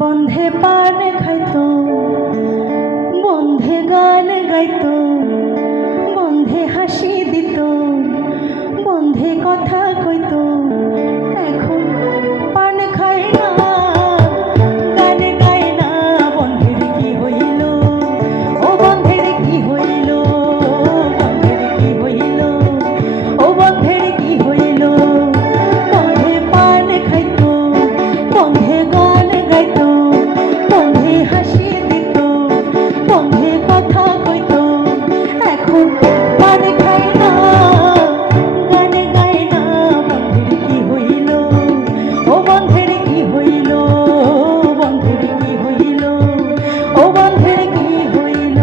বন্ধে পান খাইতো, বন্ধে গান গাইতো, বন্ধে হাসি দিত, বন্ধে কথা কইতো। এখন পান খায় না, গান গায় না, বন্ধের কি হইল? ও বন্ধের কি হইল? বন্ধের কি হইল? ও বন্ধের কি হইল? বন্ধে পান খাইতো, বন্ধে গান গাইতো, বন্ধে হাসি দিত, বন্ধে কথা কইতো। এখন পান খায় না, গান গায় না, বন্ধের কি হইল? ও বন্ধের কি হইল? বন্ধের কি হইল? ও বন্ধের কি হইল?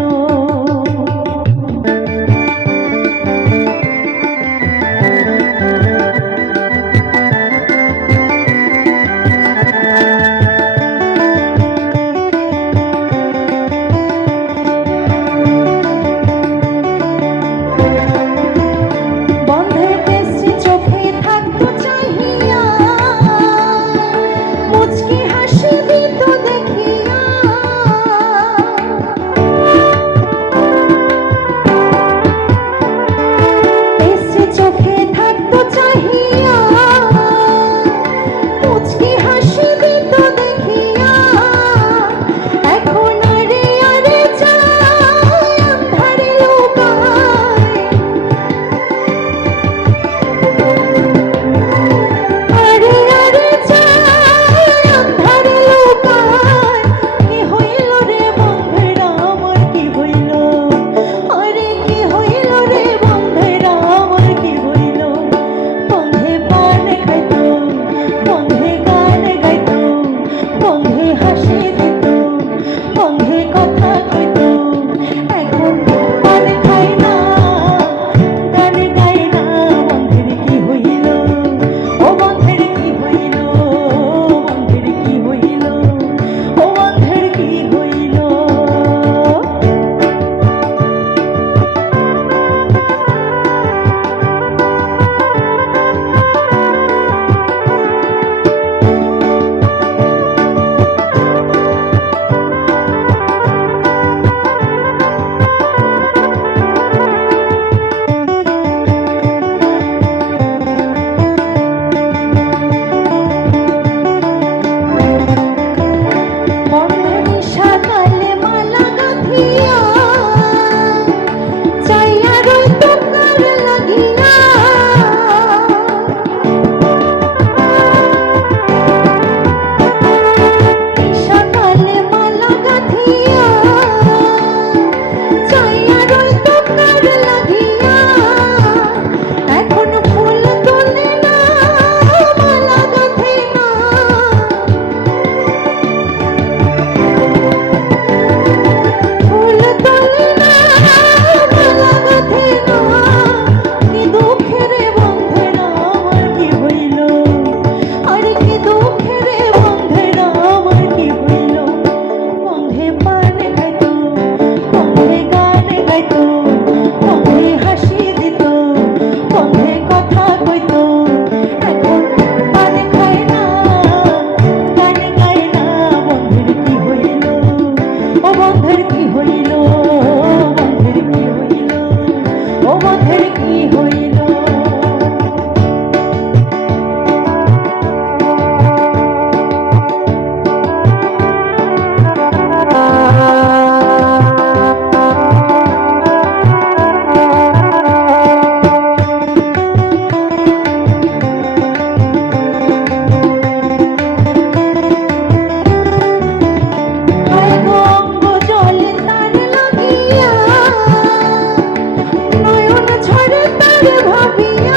নয়ন ঝরে তার ভাবিয়া